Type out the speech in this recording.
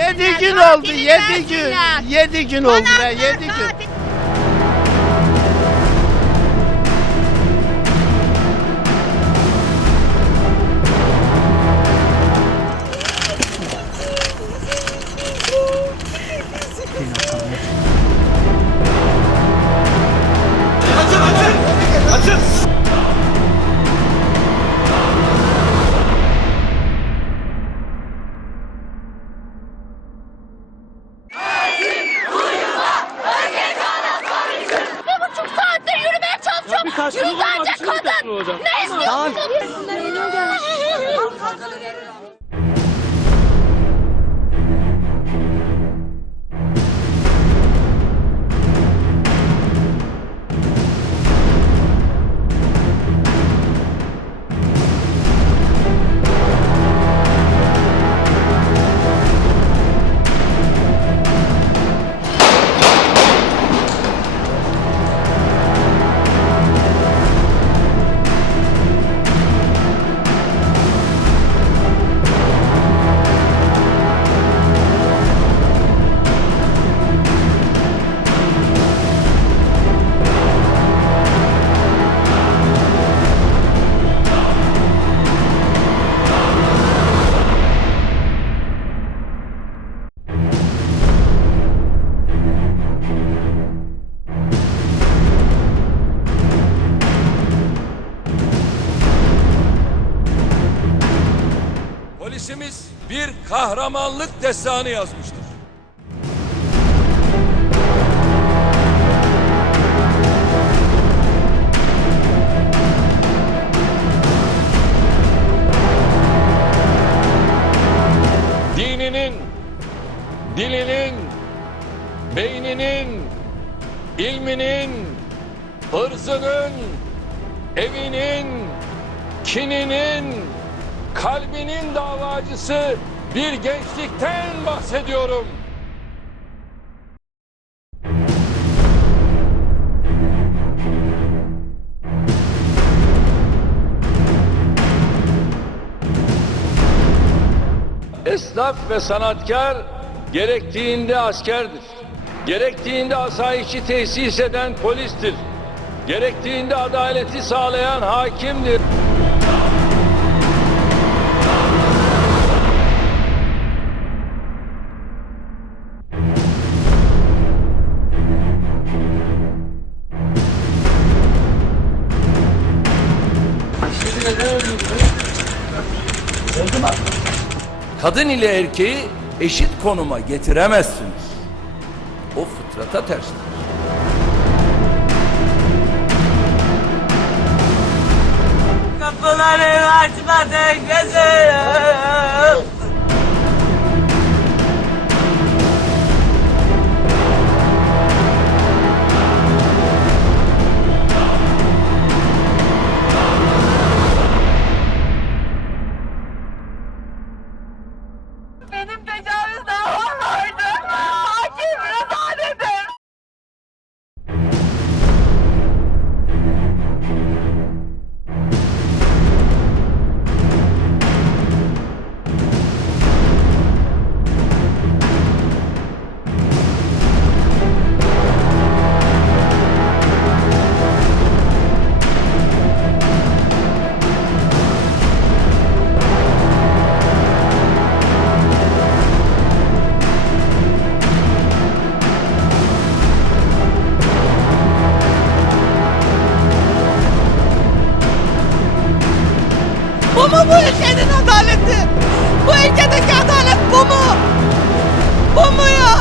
Yedi gün oldu, yedi gün. Yedi gün oldu be, yedi gün. Çalışıyorum. bir karşılığı Yüzlerce kadın. Ne istiyorsunuz? Polisimiz bir kahramanlık destanı yazmıştır. Dininin, dilinin, beyninin, ilminin, ırzının, evinin, kininin, kalbinin davacısı bir gençlikten bahsediyorum. Esnaf ve sanatkar gerektiğinde askerdir. Gerektiğinde asayişi tesis eden polistir. Gerektiğinde adaleti sağlayan hakimdir. Kadın ile erkeği eşit konuma getiremezsiniz. O fıtrata terstir. Kapıları açmadın gözüm. Bu mu bu ülkenin adaleti? Bu ülkedeki adalet bu mu? Bu mu ya?